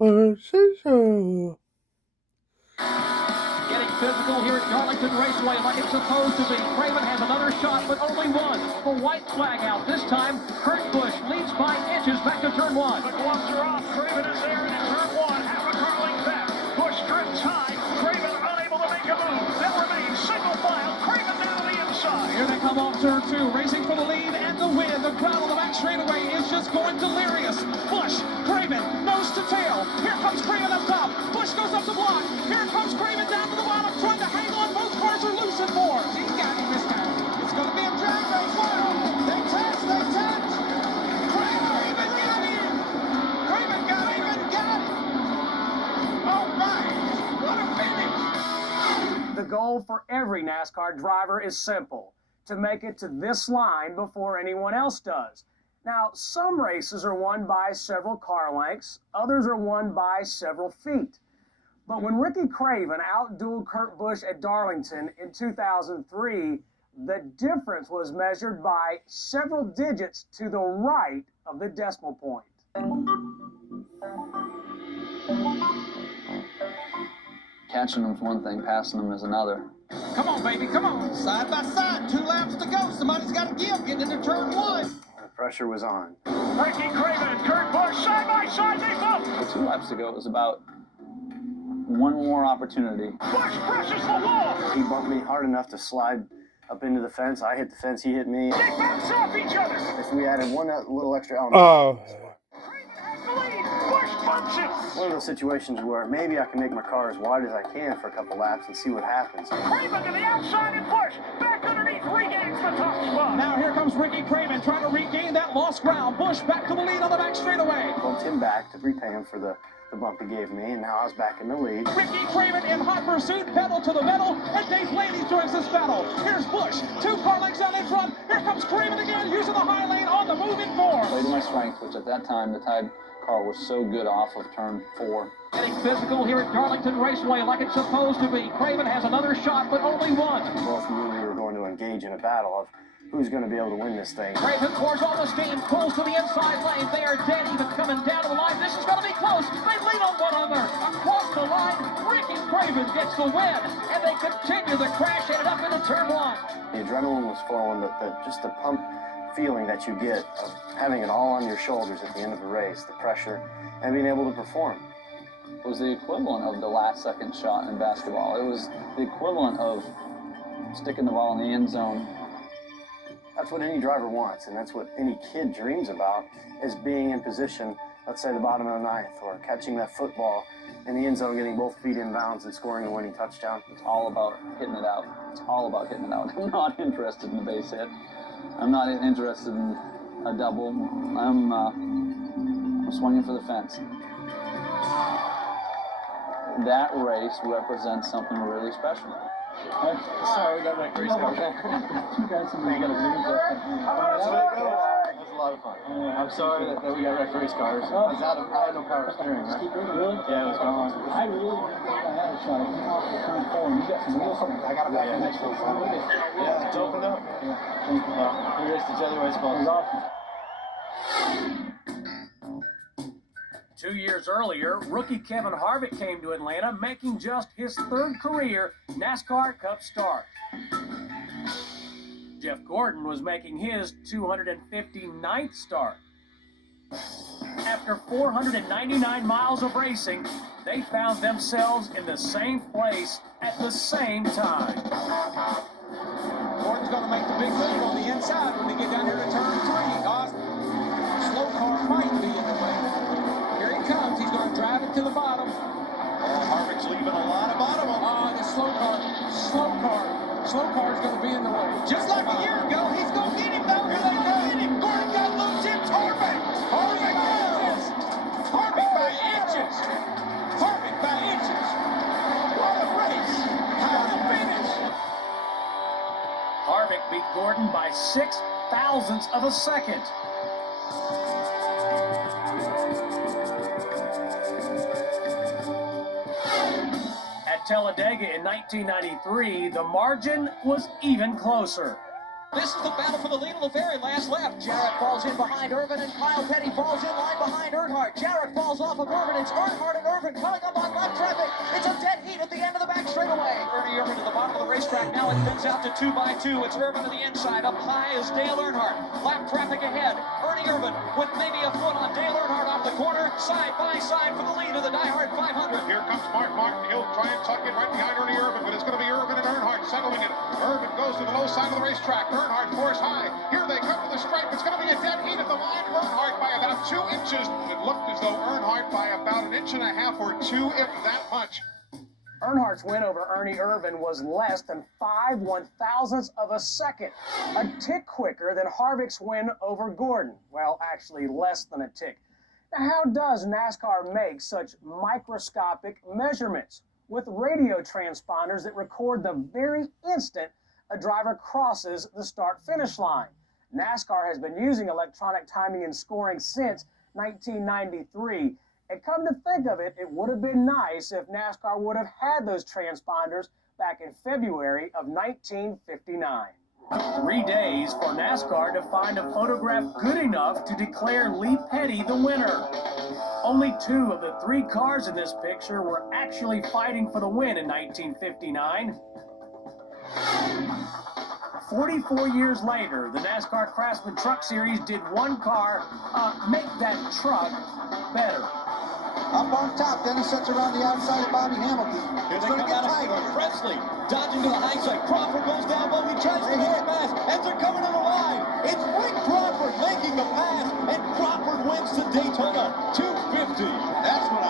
Getting physical here at Darlington Raceway like it's supposed to be. Craven has another shot, but only one. The white flag out. This time, Kurt Busch leads by inches back to turn one. The gloves are off. Craven is there in turn one. Half a car length back. Busch drifts high. Craven unable to make a move. That remains single file. Craven down to the inside. Here they come off turn two, racing for the lead and the win. The crowd on the back straightaway is just going delirious. Busch, Craven, nose to tail. Here comes Craven up top. Busch goes up the block. Here comes Craven down to the bottom, trying to hang on. Both cars are loose and more. He got him this time. It's going to be a drag race. They touch. Craven got him. Craven got him. All right. What a finish. The goal for every NASCAR driver is simple: to make it to this line before anyone else does. Now, some races are won by several car lengths, others are won by several feet. But when Ricky Craven outdueled Kurt Busch at Darlington in 2003, the difference was measured by several digits to the right of the decimal point. Catching them's one thing, passing them is another. Come on, baby, come on. Side by side, 2 laps to go. Somebody's got to give, getting into turn one. The pressure was on. Ricky Craven and Kurt Busch side by side. They bump. 2 laps ago, it was about one more opportunity. Busch crushes the wall. He bumped me hard enough to slide up into the fence. I hit the fence, he hit me. They bounce off each other. If we added one little extra element. Craven has the lead. Busch bumps it. One of those situations where maybe I can make my car as wide as I can for a couple laps and see what happens. Craven to the outside and Busch back underneath, regains the top spot. Now here comes Ricky Craven trying to regain that lost ground. Busch back to the lead on the back straightaway. Bumped him back to repay him for the bump he gave me, and now I was back in the lead. Ricky Craven in hot pursuit, pedal to the metal, and Dave Blaney joins this battle. Here's Busch, 2 car lengths out in front. Here comes Craven again, using the high lane on the moving form. Played to my strength, which at that time, the Tide car was so good off of turn 4. Getting physical here at Darlington Raceway like it's supposed to be. Craven has another shot, but only one. Both knew we were going to engage in a battle of who's going to be able to win this thing. Craven pours all the steam, pulls to the inside lane. They are dead even coming down to the line. This is going to be close. They lead on one another. Across the line, Ricky Craven gets the win, and they continue the crash headed up into turn one. The adrenaline was flowing, but just the pump feeling that you get of having it all on your shoulders at the end of the race, the pressure, and being able to perform. It was the equivalent of the last second shot in basketball. It was the equivalent of sticking the ball in the end zone. That's what any driver wants, and that's what any kid dreams about, is being in position, let's say the bottom of the ninth, or catching that football in the end zone, getting both feet in bounds and scoring a winning touchdown. It's all about hitting it out. It's all about hitting it out. I'm not interested in a base hit. I'm not interested in a double. I'm swinging for the fence. That race represents something really special. Sorry, we got my grease covered. You guys have got a mini That was a lot of fun. I'm sorry that we got wrecked race cars. I had no power steering, right? Yeah, it was gone. I really thought I had a shot. I came off the turn 4 and you got some wheels. I got a back in next to it. Yeah, it's opened up. Thank you. We raced each other way supposed to. 2 years earlier, rookie Kevin Harvick came to Atlanta, making just his 3rd career NASCAR Cup start. Jeff Gordon was making his 259th start. After 499 miles of racing, they found themselves in the same place at the same time. Gordon's going to make the big move on the inside when they get down here to turn 3. Slow car might be in the way. Here he comes. He's going to drive it to the bottom. Harvick's leaving a lot of bottom on. The slow car's going to be in the way. Just like a year ago, he's going to get him, though. Here they go. Gordon got loose. It's Harvick. Harvick by inches. Harvick by inches. What a race. What a finish. Harvick beat Gordon by 0.06 of a second. At Talladega in 1993, the margin was even closer. This is the battle for the lead on the very last lap. Jarrett falls in behind Irvin, and Kyle Petty falls in line behind Earnhardt. Jarrett falls off of Irvin. It's Earnhardt and Irvin coming up on lap traffic. It's a dead heat at the end of the back straightaway. Ernie Irvin to the bottom of the racetrack. Now it thins out to 2 by 2. It's Irvin to the inside. Up high is Dale Earnhardt. Lap traffic ahead. Ernie Irvin with maybe a foot on Dale Earnhardt off the corner. Side by side for the lead of the diehard 500. Here comes Mark Martin. He'll try and tuck in right behind Ernie Irvin, but it's going to be Irvin and Earnhardt settling it. Irvin goes to the low side of the racetrack. Earnhardt force high. Here they come to the stripe. It's going to be a dead heat at the line. Earnhardt by about 2 inches. It looked as though Earnhardt by about 1.5 inches or 2, if that much. Earnhardt's win over Ernie Irvin was less than 5/1000ths of a second, a tick quicker than Harvick's win over Gordon. Well, actually less than a tick. Now, how does NASCAR make such microscopic measurements? With radio transponders that record the very instant a driver crosses the start-finish line. NASCAR has been using electronic timing and scoring since 1993. And come to think of it, it would have been nice if NASCAR would have had those transponders back in February of 1959. 3 days for NASCAR to find a photograph good enough to declare Lee Petty the winner. Only 2 of the 3 cars in this picture were actually fighting for the win in 1959. 44 years later, the NASCAR Craftsman Truck Series did one car make that truck better. Up on top, then he sets around the outside of Bobby Hamilton. Here they come out of Presley, dodging to the high side. Crawford goes down low. He tries to make a pass as they're coming to the line. It's Rick Crawford making the pass, and Crawford wins the Daytona 250. That's what